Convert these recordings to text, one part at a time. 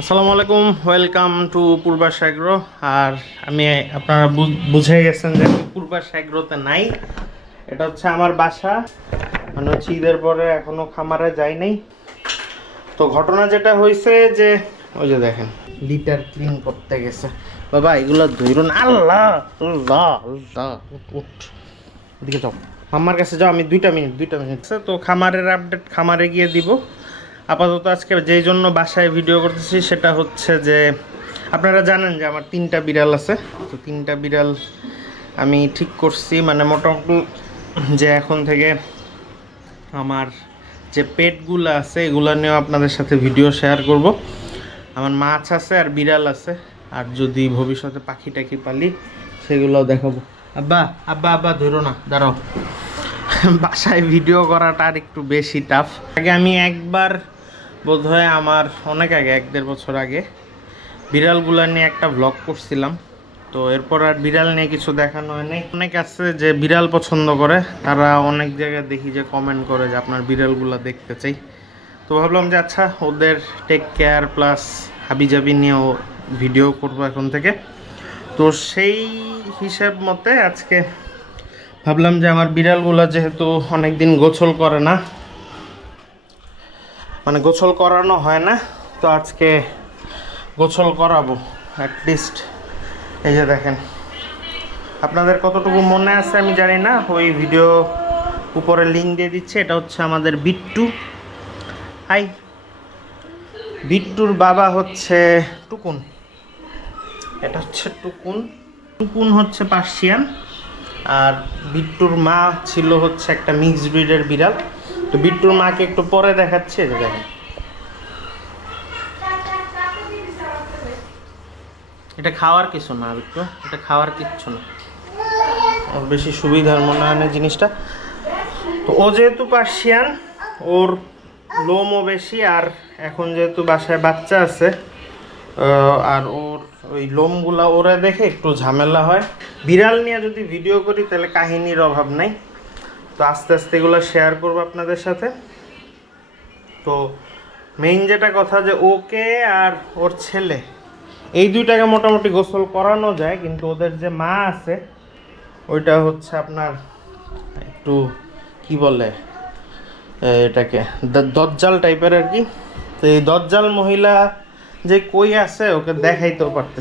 আসসালামু আলাইকুম welcome two পূর্বা সাগর। আর আমি, আপনারা বুঝে গেছেন যে আমি সাগরতে নাই। এটা হচ্ছে আমার বাসা। মানে হচ্ছে ঈদের পরে এখনও খামারে যাই নাই। তো ঘটনা যেটা হয়েছে যে, ওই যে দেখেন লিটার ক্লিন করতে গেছে। বাবা, এগুলো ধরুন, আল্লাহ আল্লাহ আল্লাহ ওদিকে যাও। আমার কাছে যাও, আমি দুইটা মিনিট দুইটা মিনিট তো খামারের আপডেট খামারে গিয়ে দিব। আপাতত আজকে যেই জন্য বাসায় ভিডিও করতেছি সেটা হচ্ছে যে, আপনারা জানেন যে আমার তিনটা বিড়াল আছে। তো তিনটা বিড়াল আমি ঠিক করছি মানে মোটামুটি যে এখন থেকে আমার যে পেটগুলো আছে, এগুলো নিয়েও আপনাদের সাথে ভিডিও শেয়ার করব। আমার মাছ আছে আর বিড়াল আছে, আর যদি ভবিষ্যতে পাখি টাখি পালি, সেগুলোও দেখাবো। আব্বা আব্বা আব্বা, ধরো না, দাঁড়াও। বাসায় ভিডিও করাটা আর একটু বেশি টাফ আগে আমি একবার বোধহয় আমার অনেক আগে, এক দেড় বছর আগে, বিড়ালগুলা নিয়ে একটা ব্লগ করছিলাম। তো এরপর আর বিড়াল নিয়ে কিছু দেখানো হয় নাই অনেক আছে যে বিড়াল পছন্দ করে, তারা অনেক জায়গায় দেখি যে কমেন্ট করে যে আপনার বিড়ালগুলা দেখতে চাই। তো ভাবলাম যে আচ্ছা ওদের টেক কেয়ার প্লাস হাবিজাবি নিয়েও ভিডিও করব এখন থেকে। তো সেই হিসাব মতে আজকে ভাবলাম যে আমার বিড়ালগুলো যেহেতু অনেক দিন গোসল করে না মানে গোসল করানো হয় না, তো আজকে গোসল করাবো অ্যাটলিস্ট এই যে দেখেন, আপনাদের কতটুকু মনে আছে আমি জানি না, ওই ভিডিও উপরে লিঙ্ক দিয়ে দিচ্ছে, এটা হচ্ছে আমাদের বিট্টু। হাই বিট্টুর বাবা হচ্ছে টুকুন। এটা হচ্ছে টুকুন। টুকুন হচ্ছে পার্সিয়ান, আর বিট্টুর মা ছিল হচ্ছে একটা মিক্সড ব্রিডের বিড়াল। তো বিট্টুর মাকে একটু পরে দেখাচ্ছে যে দেখেন। এটা খাওয়ার কিছু না, বিট্টু। এটা খাওয়ার কিচ্ছু না। ওর বেশি সুবিধার মনে হয় না জিনিসটা। তো ও যেহেতু পার্সিয়ান, ওর লোমও বেশি, আর এখন যেহেতু বাসায় বাচ্চা আছে আর ওর ওই লোমগুলা ওরা দেখে একটু ঝামেলা হয়। বিড়াল নিয়ে যদি ভিডিও করি, তাহলে কাহিনীর অভাব নাই। তো আস্তে আস্তে এগুলো শেয়ার করব আপনাদের সাথে। তো মেইন যেটা কথা যে ওকে আর ওর ছেলে, এই দুইটাকে মোটামুটি গোসল করানো যায়, কিন্তু ওদের যে মা আছে, ওইটা হচ্ছে আপনার একটু কি বলে এটাকে দজ্জাল টাইপের আর কি। তো এই দজ্জাল মহিলা যে কই আছে, ওকে দেখাইতেও পারতে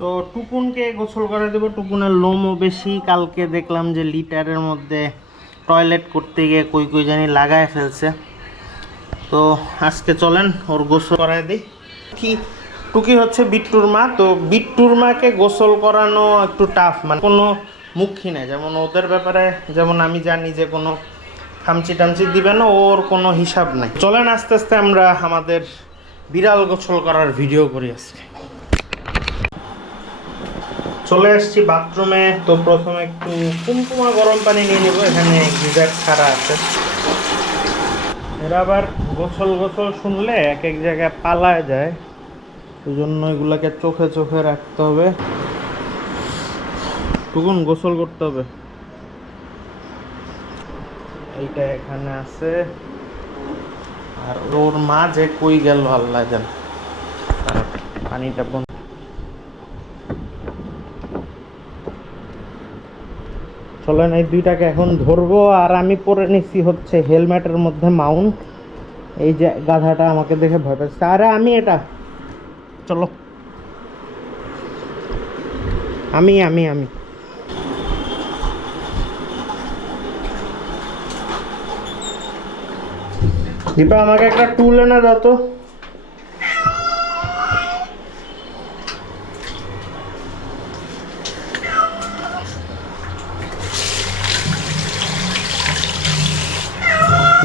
তো টুকুনকে গোসল করে দেবো। টুকুনের লোমও বেশি। কালকে দেখলাম যে লিটারের মধ্যে টয়লেট করতে গিয়ে কই কই জানি লাগায় ফেলছে। তো আজকে চলেন, ওর গোসল করায় দিই। কি টুকি হচ্ছে বিট্টুর মা। তো বিট্টুর মাকে গোসল করানো একটু টাফ মানে কোনো মুখী নেই। যেমন ওদের ব্যাপারে, যেমন আমি জানি যে কোনো খামচি টামচি দিবে না, ওর কোনো হিসাব নাই। চলেন আস্তে আস্তে আমরা আমাদের বিড়াল গোসল করার ভিডিও করি আজকে। চলে আসছি বাথরুমে। তো প্রথমে একটু কুমকুমা গরম পানি নিয়ে নেব, এখানে গিজার ছাড়া আছে। এরা আবার গোসল গোসল শুনলে এক এক জায়গায় পালায় যায়। ওই জন্য এগুলাকে চোখে চোখে রাখতে হবে। টুকুন গোসল করতে হবে। এইটা এখানে আছে। আর ওর মা যে কই গেল, আল্লাহ জান। পানিটা বন্ধ চলেন, এই দুইটাকে এখন ধরবো, আর আমি পরে নিচ্ছি হচ্ছে হেলমেটের মধ্যে মাউন্ট। এই যে গাধাটা আমাকে দেখে ভয় পাচ্ছে। আরে, আমি এটা। চলো। আমি আমি আমি। দীপা, আমাকে একটা টুল এনে দাও তো।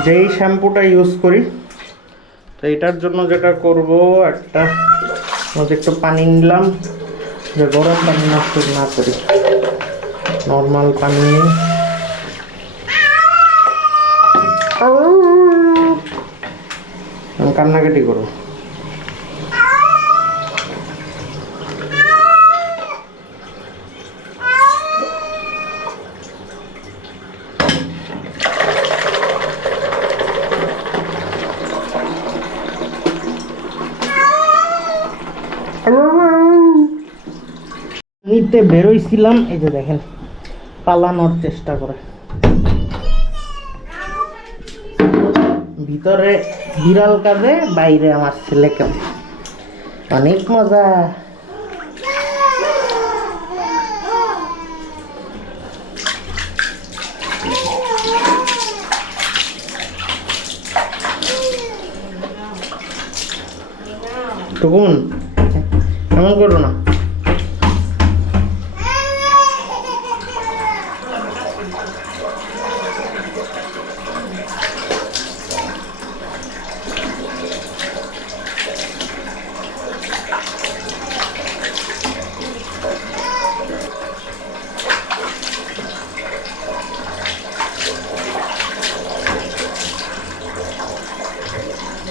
যেই শ্যাম্পুটা ইউজ করি তো এটার জন্য যেটা করব একটা মধ্যে একটু পানি নিলাম যে গরম পানি নষ্ট না করি নর্মাল পানি কান্নাকাটি করব। নিতে বেরোইছিলাম, এই যে দেখেন, পালানোর চেষ্টা করে। ভিতরে বিড়াল কাঁদে বাইরে আমার ছেলে কাঁদে অনেক মজা। টুকুন, এমন করো না।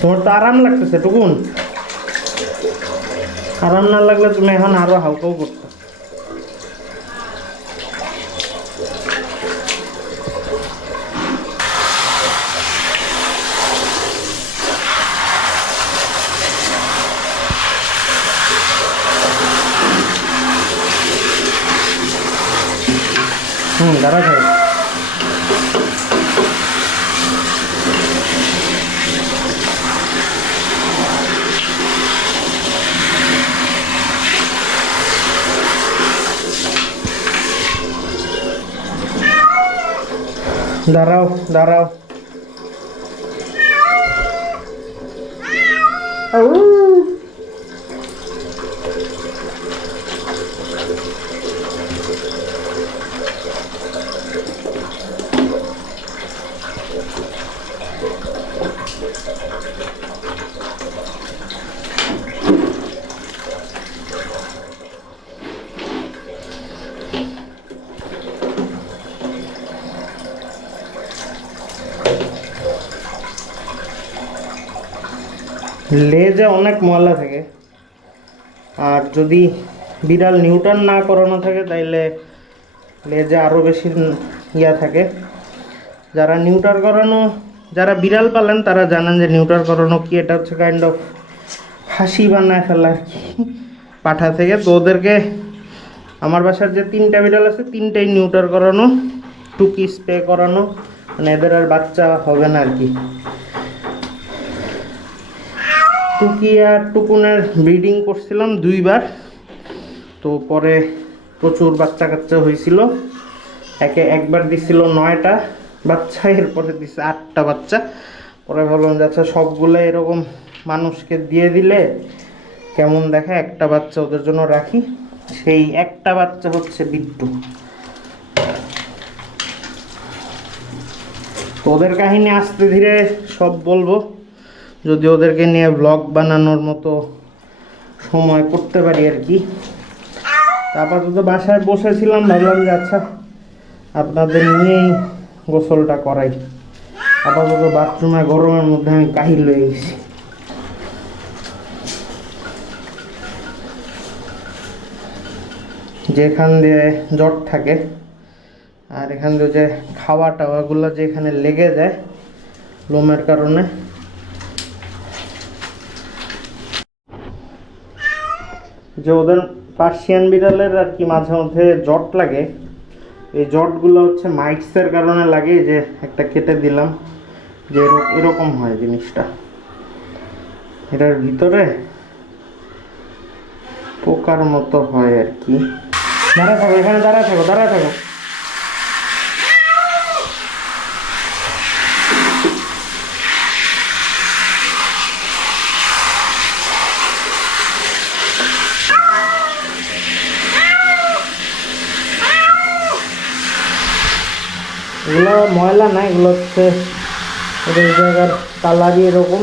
তোমার তো আরাম লাগতেছে টুকুন আরাম না লাগলে তুমি এখন আরও হালকাও করতে হুম দাঁড়া থাকো দাঁড়াও দাঁড়াও লেজে অনেক ময়লা থাকে। আর যদি বিড়াল নিউটার্ন না করানো থাকে, তাইলে লেজে আরও বেশি ইয়া থাকে। যারা নিউটার করানো, যারা বিড়াল পালেন, তারা জানেন যে নিউটার করানো কি? এটা হচ্ছে কাইন্ড অফ হাসি বানায় ফেলা আর পাঠা থেকে তো ওদেরকে আমার বাসার যে তিনটা বিড়াল আছে, তিনটাই নিউটার করানো, টুকি স্প্রে করানো মানে এদের আর বাচ্চা হবে না আর কি। টুকি আর টুকুনের ব্রিডিং করছিলাম দুইবার। তো পরে প্রচুর বাচ্চা কাচ্চা হয়েছিল। একে একবার দিছিল নয়টা বাচ্চা, এরপরে দিছে আটটা বাচ্চা। পরে ভাবলাম যে আচ্ছা সবগুলো এরকম মানুষকে দিয়ে দিলে কেমন দেখে? একটা বাচ্চা ওদের জন্য রাখি। সেই একটা বাচ্চা হচ্ছে বিট্টু। তো ওদের কাহিনী আস্তে ধীরে সব বলব। যদি ওদেরকে নিয়ে ব্লগ বানানোর মতো সময় করতে পারি আর কি। আপাতত বাসায় বসেছিলাম, ভাবলাম যে আচ্ছা আপনাদের নিয়েই গোসলটা করাই। আপাতত বাথরুমে গরমের মধ্যে আমি কাহিল হয়ে গেছি। যেখান দিয়ে জট থাকে আর এখান দিয়ে যে খাওয়া টাওয়াগুলো যেখানে লেগে যায়, লোমের কারণে। যে ওদের পার্সিয়ান বিড়ালের আর কি মাঝে মধ্যে জট লাগে। এই জটগুলো হচ্ছে মাইক্সের কারণে লাগে যে একটা কেটে দিলাম, যে এরকম হয় জিনিসটা। এটার ভিতরে পোকার মতো হয় আর কি। দাঁড়া থাকো, এখানে দাঁড়া থাকো দাঁড়া থাকো। এগুলো ময়লা না এগুলো হচ্ছে ওদের জায়গার কালারই এরকম।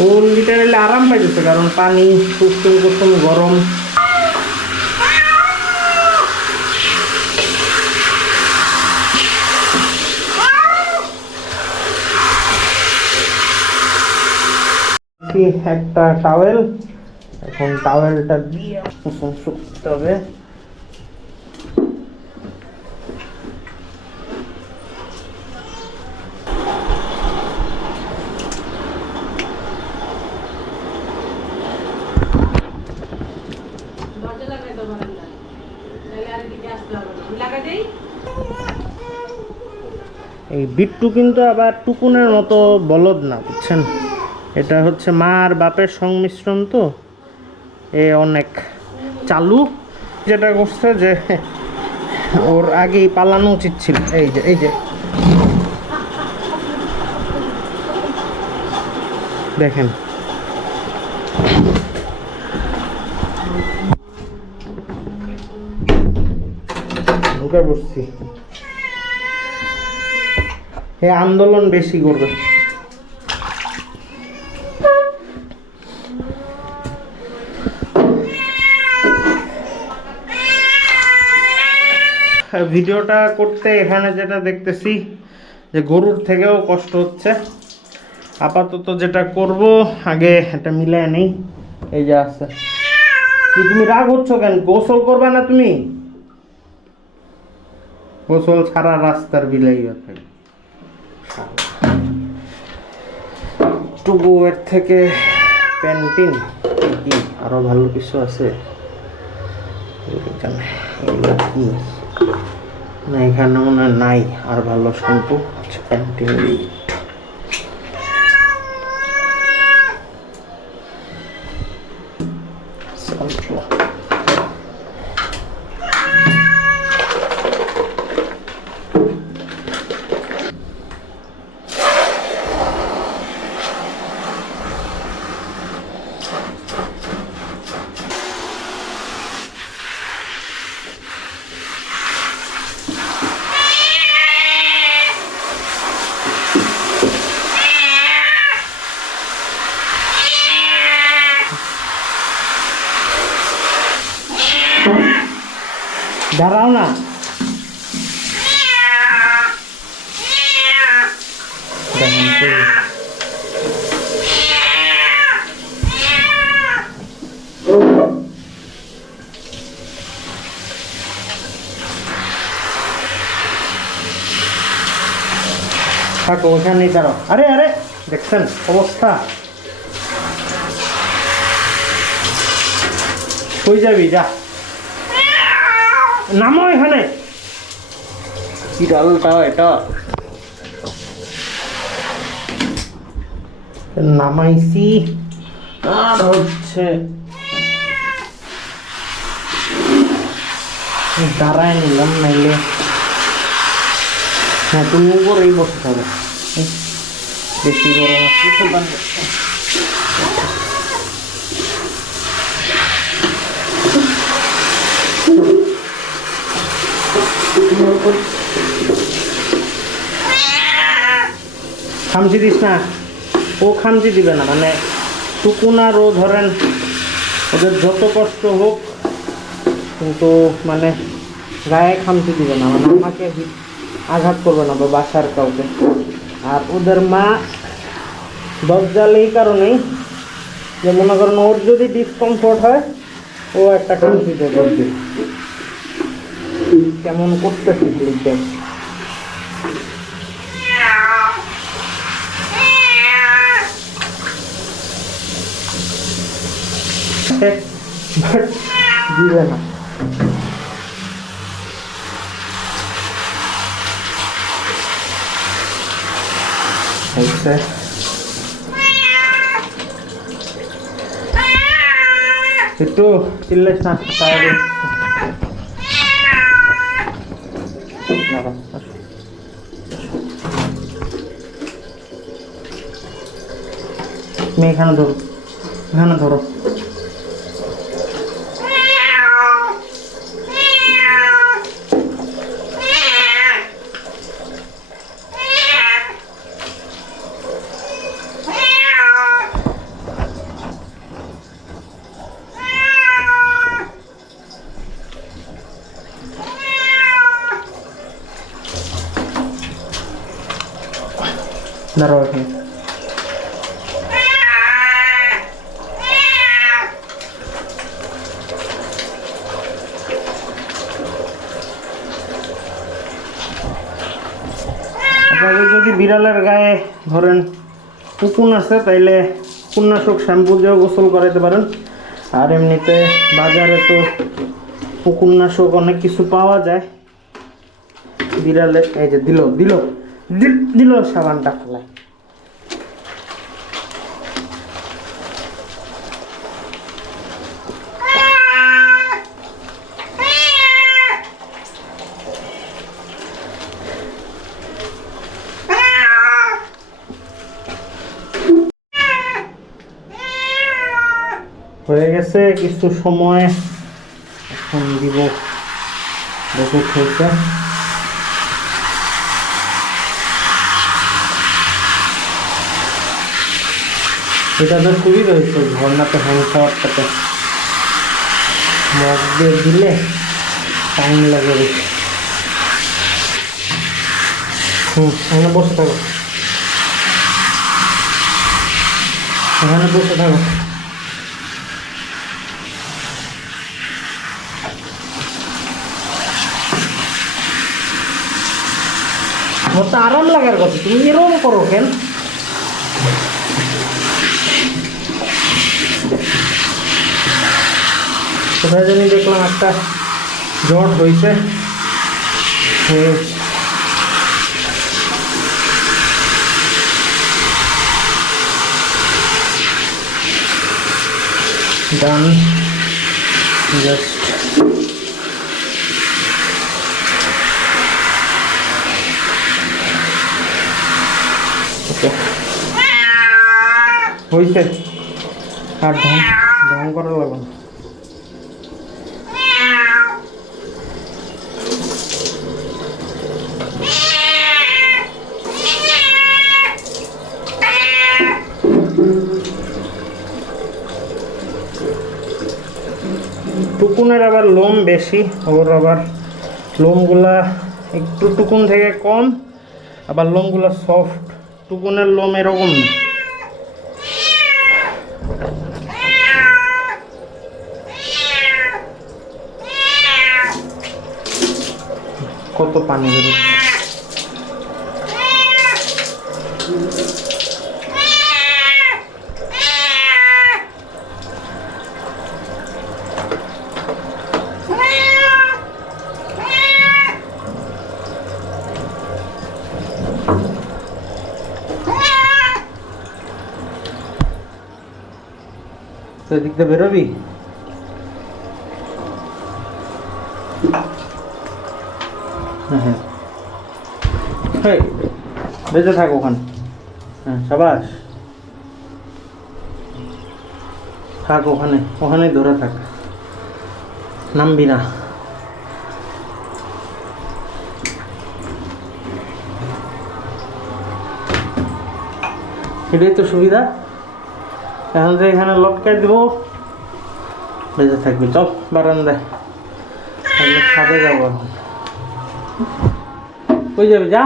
ও লিটারেলি আরাম পাইতেছে, কারণ পানি কুসুম কুসুম গরম। একটা টাওয়েল এখন টাওয়েলটা দিয়ে উষুংস হবে। এই বিট্টু কিন্তু আবার টুকুনের মতো বলদ না বুঝছেন? এটা হচ্ছে মা আর বাপের সংমিশ্রণ তো। এ অনেক চালু যেটা করছে যে ওর আগেই পালানো উচিত ছিল। এই যে এই যে। দেখেন। বসছি এ আন্দোলন বেশি করবে। ভিডিওটা করতে এখানে যেটা দেখতেছি যে গরুর থেকেও কষ্ট হচ্ছে। আপাতত যেটা করব আগে এটা মিলায় নেই। এই যে আছে। তুমি রাগ হচ্ছ কেন? গোসল করবে না তুমি? গোসল ছাড়া রাস্তার বিলাই থাকে টুবু এর থেকে প্যান্টিন আরও ভালো কিছু আছে? জানে, এগুলো কি? না এখানে মনে হয় নাই। আর ভালো শ্যাম্পু আচ্ছা প্যান্টিন দাঁড়াও না দেখেন তো। থাকো ওখানেই দাঁড়াও আরে আরে দেখছেন অবস্থা কই যাবি যা নামো এখানে। কি ডালটা এটা? নামাইছি। আর হচ্ছে দাঁড়ায় নিলাম নাইলে। হ্যাঁ তুমি উপরেই বসে থাকো বেশি গরম আছে খামচি দিস না ও খামচি দিবে না মানে টুকুনার ও ধরেন, ওদের যত কষ্ট হোক, কিন্তু মানে গায়ে খামচি দিবে না মানে আমাকে আঘাত করবে না বা বাসার কাউকে আর ওদের মা দরজাল এই কারণেই যে মনে করেন ওর যদি ডিসকমফোর্ট হয়, ও একটা খামচি দেবে। কেমন করতেছি দেখ বাট দিবে না হচ্ছে একটু চিল্লাস না দাঁড়াও, আসো। তুমি এখানে ধরো এখানে ধরো দাঁড়াও এখানে আপনাদের যদি বিড়ালের গায়ে ধরেন উকুন আছে, তাইলে কন্যাশোক শ্যাম্পু দিয়েও গোসল করাইতে পারেন। আর এমনিতে বাজারে তো কন্যাশোক অনেক কিছু পাওয়া যায়। বিড়ালে, এই যে দিল দিল দিল সাবানটা ফেলায়। গেছে কিছু সময় এখন দিব। দেখো হয়েছে এটা তো সুবিধা হয়েছে ঝর্ণাতে হ্যান্ড শাওয়ারটাতে মগ দিয়ে দিলে টাইম লাগে বেশি। হুম বসে থাকো। এখানে বসে থাকো। আমার তো আরাম লাগার কথা, তুমি এরকম করো কেন? কোথায় জানি দেখলাম একটা জট হয়েছে। ডান গেছে। Okay হয়েছে আর ঢং করা লাগবে টুকুনের আবার লোম বেশি, ওর আবার লোমগুলা একটু টুকুন থেকে কম, আবার লোমগুলা সফট টুকুনের লোম এরকম? কত পানি বেরোচ্ছে? এদিক দিয়ে বেরোবি? হ্যাঁ হ্যাঁ। বেঁচে থাক ওখানে। হ্যাঁ সাবাস। থাক ওখানে, ওখানেই ধরে থাক। নামবি না। এটাই তো সুবিধা। যে এখানে লটকাই দিব, বেঁচে থাকবি। চল, বারান্দায়। তাহলে ছাদে যাব কই যাবি? যা।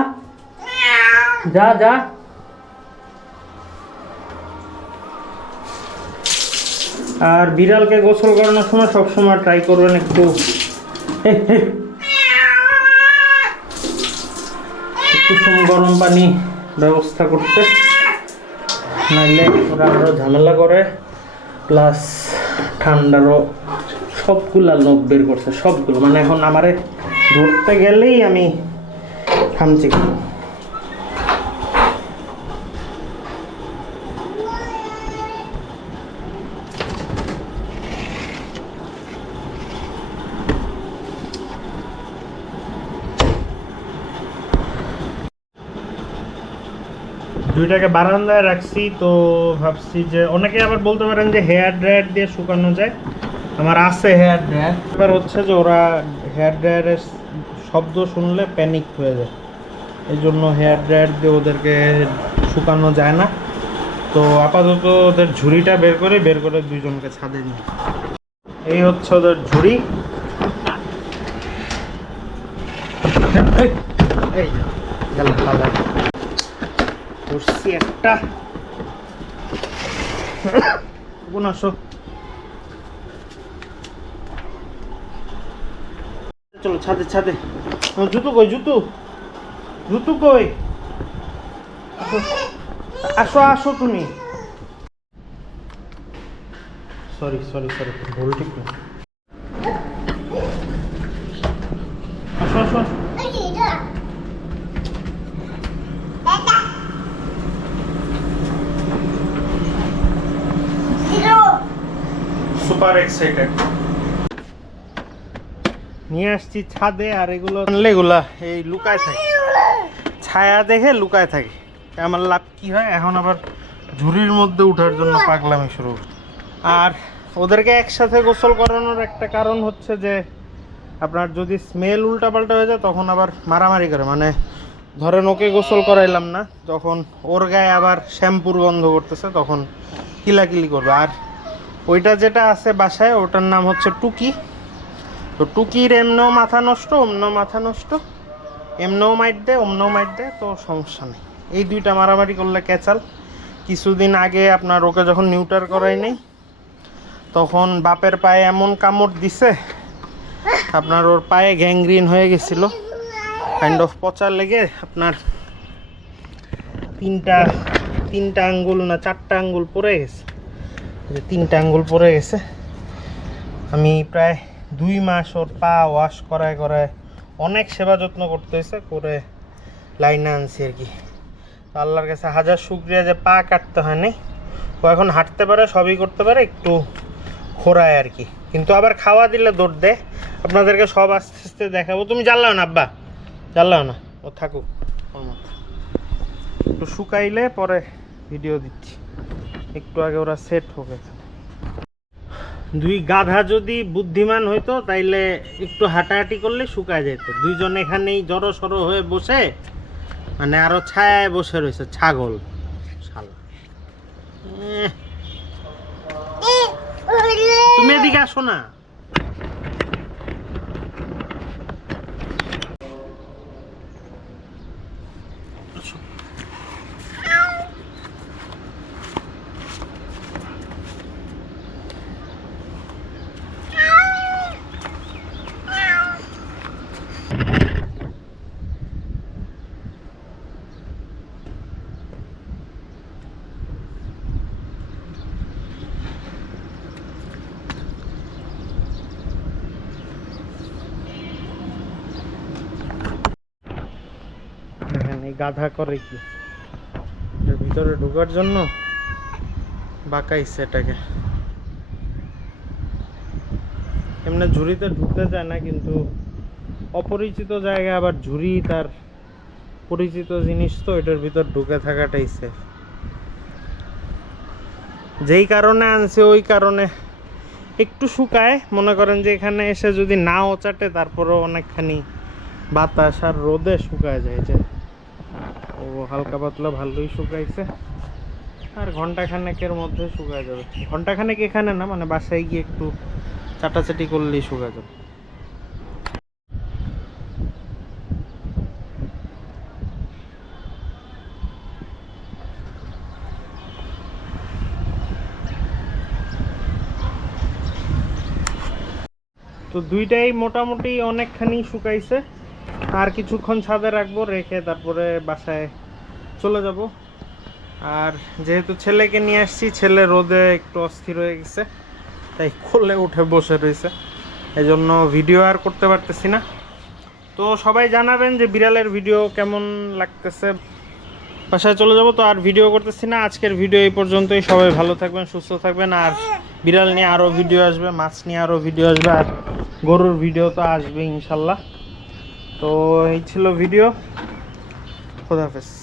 যা যা। আর বিড়ালকে গোসল করানোর সময় সবসময় ট্রাই করবেন একটু সময় গরম পানি ব্যবস্থা করতে। নাইলে আরও ঝামেলা করে প্লাস ঠান্ডারও সবগুলা লোক বের করছে, সবগুলো। মানে এখন আমারে ধরতে গেলেই আমি থামছি দুইটাকে বারান্দায় রাখছি তো ভাবছি যে অনেকে আবার বলতে পারেন যে হেয়ার ড্রায়ার দিয়ে শুকানো যায় আমার আছে হেয়ার ড্রায়ার এবার হচ্ছে যে ওরা হেয়ার ড্রায়ারের শব্দ শুনলে প্যানিক হয়ে যায় এই জন্য হেয়ার ড্রায়ার দিয়ে ওদেরকে শুকানো যায় না তো আপাতত ওদের ঝুড়িটা বের করে বের করে দুইজনকে ছাদে দিই এই হচ্ছে ওদের ঝুড়ি এই, করছি একটা। চলো, ছাদে ছাদে। জুতো কই, জুতো? জুতো কই। আসো। আসো তুমি। সরি সরি সরি ভুল ঠিক না আসো আসো সুপার এক্সাইটেড নিয়ে আসছি ছাদে আর এগুলো আনলে এগুলা এই লুকায় থাকে। ছায়া দেখে লুকায় থাকে। আমার লাভ কি হয়? এখন আবার ঝুড়ির মধ্যে ওঠার জন্য পাগলামি শুরু। আর ওদেরকে একসাথে গোসল করানোর একটা কারণ হচ্ছে যে আপনার যদি স্মেল উল্টাপাল্টা হয়ে যায় তখন আবার মারামারি করে। মানে ধরেন ওকে গোসল করাইলাম না তখন ওর গায়ে আবার শ্যাম্পুর গন্ধ করতেছে তখন কিলাকিলি করবে। আর ওইটা যেটা আছে বাসায়, ওটার নাম হচ্ছে টুকি। তো টুকির এমনও মাথা নষ্ট, অমনও মাথা নষ্ট। এমনও মাইট দেয়, অমনও মাইট দেয়, তো সমস্যা নেই। এই দুইটা মারামারি করলে ক্যাচাল। কিছুদিন আগে আপনার ওকে যখন নিউটার করাই নেই, তখন বাপের পায়ে এমন কামড় দিছে, আপনার ওর পায়ে গ্যাংগ্রিন হয়ে গেছিল। কাইন্ড অফ পচা লেগে আপনার তিনটা তিনটা আঙ্গুল না, চারটা আঙ্গুল পড়ে গেছে। যে তিনটা আঙ্গুল পড়ে গেছে। আমি প্রায় দুই মাস ওর পা ওয়াশ করায় করায় অনেক সেবা যত্ন করতে হয়েছে, করে লাইনে আনছি আর কি। আল্লাহর কাছে হাজার শুক্রিয়া যে পা কাটতে হয় ও এখন হাঁটতে পারে, সবই করতে পারে, একটু খোরায় আর কি। কিন্তু আবার খাওয়া দিলে দৌড় দেয় আপনাদেরকে সব আস্তে আস্তে দেখাবো। তুমি জানলাও না, আব্বা? জানলাও না? ও থাকুক। একটু শুকাইলে পরে ভিডিও দিচ্ছি। একটু আগে ওরা সেট হোক দুই গাধা যদি বুদ্ধিমান হইতো, তাইলে একটু হাঁটাহাঁটি করলে শুকায় যেত দুইজন এখানেই জড়ো সড়ো হয়ে বসে মানে আরও ছায়ায় বসে রয়েছে ছাগল। তুমি এদিকে আসো না। গাধা করে কি? এর ভিতরে ঢোকার জন্য বাঁকাইছে এটাকে। এমনি ঝুড়িতে ঢুকতে চায় না, কিন্তু অপরিচিত জায়গায় আবার ঝুড়ি তার পরিচিত জিনিস তো এটার ভিতর ঢুকে থাকাটাই সেফ যেই কারণে আনছে, ওই কারণে একটু শুকায়। মনে করেন যে এখানে এসে যদি নাও চাটে তারপরেও অনেকখানি বাতাস আর রোদে শুকায় যায়, যে ও হালকা পাতলা ভালোই শুকাইছে। আর ঘণ্টা খানেকের মধ্যে শুকায় যাবে। ঘণ্টা খানেক এখানে না মানে বাসায় গিয়ে একটু চাটাচাটি করলেই শুকায় যাবে। তো দুইটাই মোটামুটি অনেকখানি শুকাইছে। আর কিছুক্ষণ ছাদে রাখব, রেখে তারপরে বাসায় চলে যাব। আর যেহেতু ছেলেকে নিয়ে আসছি, ছেলে রোদে একটু অস্থির হয়ে গেছে, তাই কোলে উঠে বসে রয়েছে। এই জন্য ভিডিও আর করতে পারতেছি না। তো সবাই জানাবেন যে বিড়ালের ভিডিও কেমন লাগতেছে। বাসায় চলে যাব, তো আর ভিডিও করতেছি না। আজকের ভিডিও এই পর্যন্তই। সবাই ভালো থাকবেন, সুস্থ থাকবেন। আর বিড়াল নিয়ে আরও ভিডিও আসবে, মাছ নিয়ে আরও ভিডিও আসবে। আর গরুর ভিডিও তো আসবে, ইনশাল্লাহ। তো এই ছিল ভিডিও খোদাহাফেজ